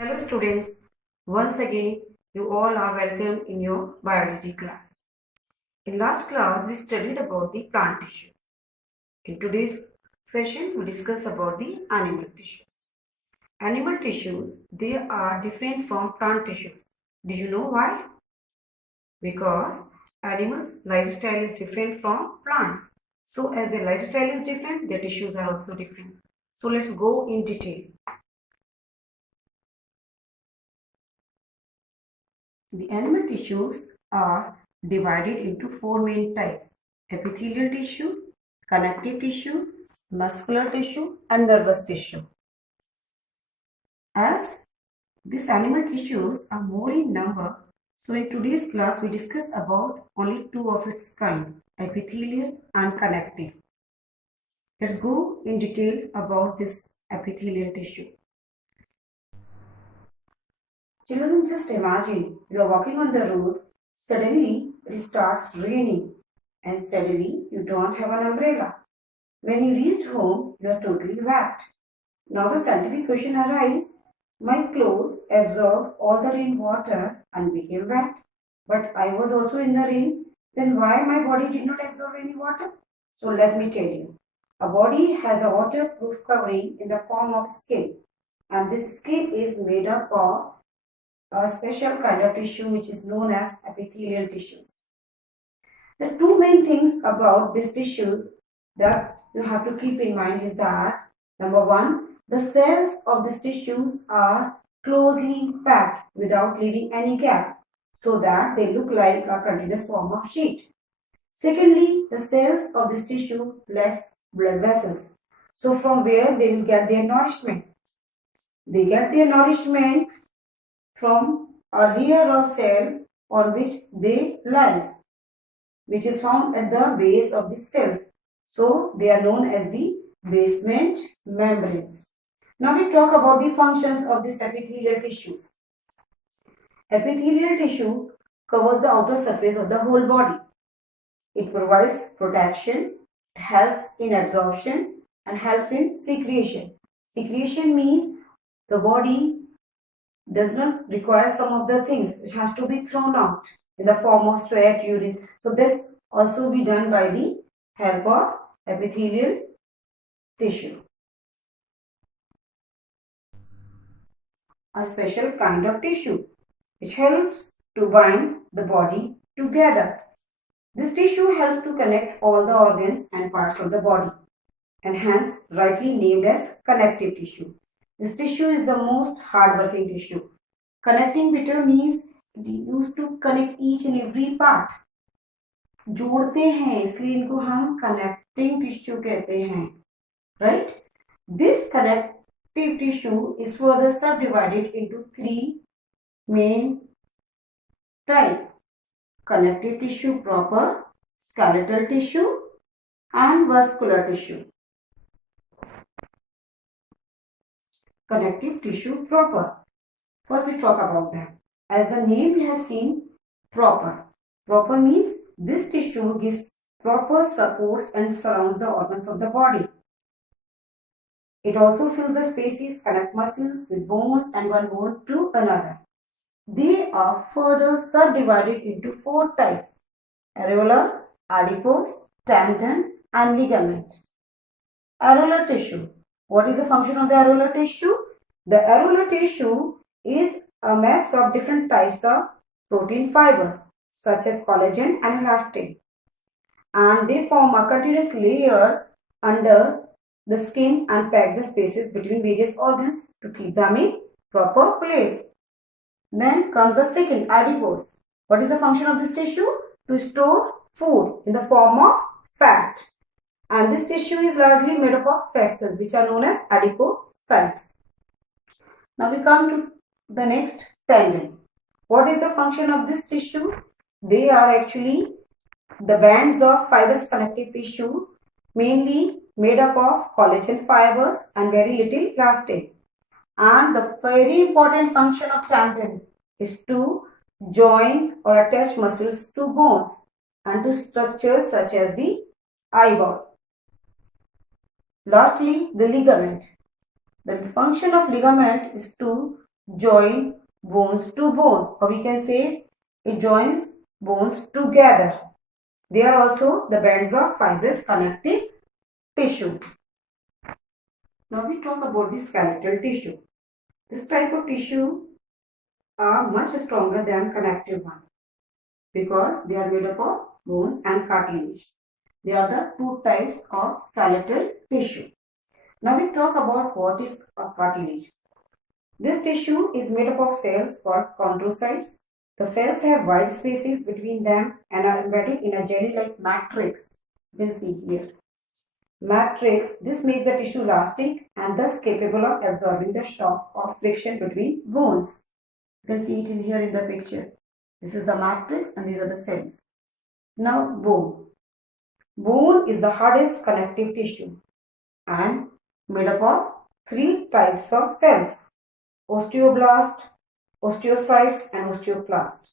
Hello students, once again you all are welcome in your biology class. In last class we studied about the plant tissue. In today's session we discuss about the animal tissues. Animal tissues, they are different from plant tissues. Do you know why? Because animals' lifestyle is different from plants. So as their lifestyle is different, their tissues are also different. So let's go in detail. The animal tissues are divided into four main types: epithelial tissue, connective tissue, muscular tissue, and nervous tissue. As these animal tissues are more in number, so in today's class we discuss about only two of its kind, epithelial and connective. Let's go in detail about this epithelial tissue. Children, just imagine you are walking on the road, suddenly it starts raining, and suddenly you don't have an umbrella. When you reached home, you are totally wet. Now the scientific question arises, my clothes absorbed all the rainwater and became wet, but I was also in the rain, then why my body did not absorb any water? So let me tell you, a body has a waterproof covering in the form of skin, and this skin is made up of a special kind of tissue which is known as epithelial tissues. The two main things about this tissue that you have to keep in mind is that, number one, the cells of these tissues are closely packed without leaving any gap so that they look like a continuous form of sheet. Secondly, the cells of this tissue lacks blood vessels. So from where they will get their nourishment? They get their nourishment from a layer of cell on which they lies, which is found at the base of the cells. So they are known as the basement membranes. Now we talk about the functions of this epithelial tissues. Epithelial tissue covers the outer surface of the whole body. It provides protection, helps in absorption, and helps in secretion. Secretion means the body does not require some of the things which has to be thrown out in the form of sweat, urine. So this also be done by the help of epithelial tissue. A special kind of tissue which helps to bind the body together. This tissue helps to connect all the organs and parts of the body, and hence rightly named as connective tissue. This tissue is the most hard-working tissue. Connecting bitter means it used to connect each and every part. जोड़ते हैं, इसलिए इनको हम connecting tissue कहते हैं, right? This connective tissue is further subdivided into three main types: connective tissue proper, skeletal tissue, and vascular tissue. Connective tissue proper. First we talk about that. As the name we have seen, proper. Proper means this tissue gives proper supports and surrounds the organs of the body. It also fills the spaces, connect muscles with bones and one bone to another. They are further subdivided into four types: areolar, adipose, tendon, and ligament. Areolar tissue. What is the function of the areolar tissue? The areolar tissue is a mass of different types of protein fibers such as collagen and elastin, and they form a continuous layer under the skin and packs the spaces between various organs to keep them in proper place. Then comes the second, adipose. What is the function of this tissue? To store food in the form of fat, and this tissue is largely made up of fat cells which are known as adipocytes. Now we come to the next, tendon. What is the function of this tissue? They are actually the bands of fibrous connective tissue, mainly made up of collagen fibers and very little elastin. And the very important function of tendon is to join or attach muscles to bones and to structures such as the eyeball. Lastly, the ligament. The function of ligament is to join bones to bone, or we can say it joins bones together. They are also the bands of fibrous connective tissue. Now we talk about the skeletal tissue. This type of tissue are much stronger than connective one because they are made up of bones and cartilage. They are the two types of skeletal tissue. Now we talk about what is a cartilage. This tissue is made up of cells called chondrocytes. The cells have wide spaces between them and are embedded in a jelly-like matrix. You can see here. Matrix, this makes the tissue elastic and thus capable of absorbing the shock of friction between bones. You can see it in here in the picture. This is the matrix and these are the cells. Now bone. Bone is the hardest connective tissue and made up of three types of cells: osteoblast, osteocytes and osteoclast.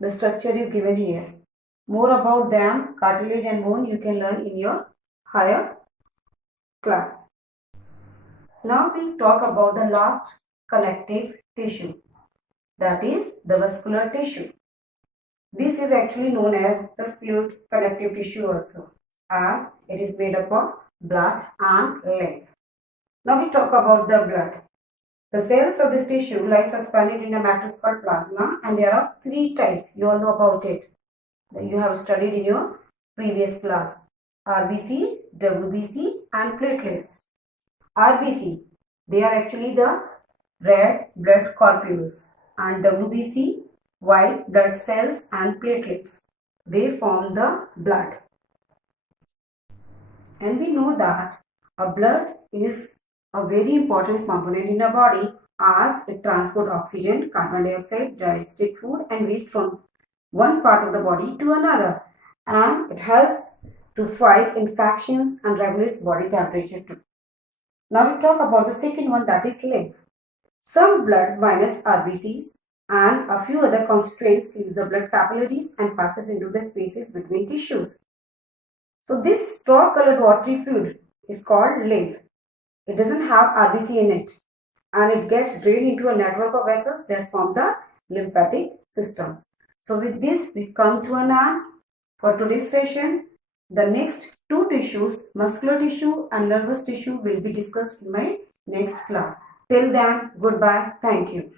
The structure is given here. More about them, cartilage and bone, you can learn in your higher class. Now we talk about the last connective tissue, that is the vascular tissue. This is actually known as the fluid connective tissue also, as it is made up of blood and lymph. Now we talk about the blood. The cells of this tissue lie suspended in a matrix called plasma, and there are three types. You all know about it. You have studied in your previous class: RBC, WBC and platelets. RBC, they are actually the red blood corpuscles, and WBC, white blood cells and platelets. They form the blood. And we know that a blood is a very important component in our body as it transports oxygen, carbon dioxide, digested food and waste from one part of the body to another, and it helps to fight infections and regulates body temperature too. Now we talk about the second one, that is lymph. Some blood minus RBCs and a few other constituents leaves the blood capillaries and passes into the spaces between tissues. So this straw colored watery fluid is called lymph. It doesn't have RBC in it and it gets drained into a network of vessels that form the lymphatic systems. So with this we come to an end for today's session. The next two tissues, muscular tissue and nervous tissue, will be discussed in my next class. Till then, goodbye. Thank you.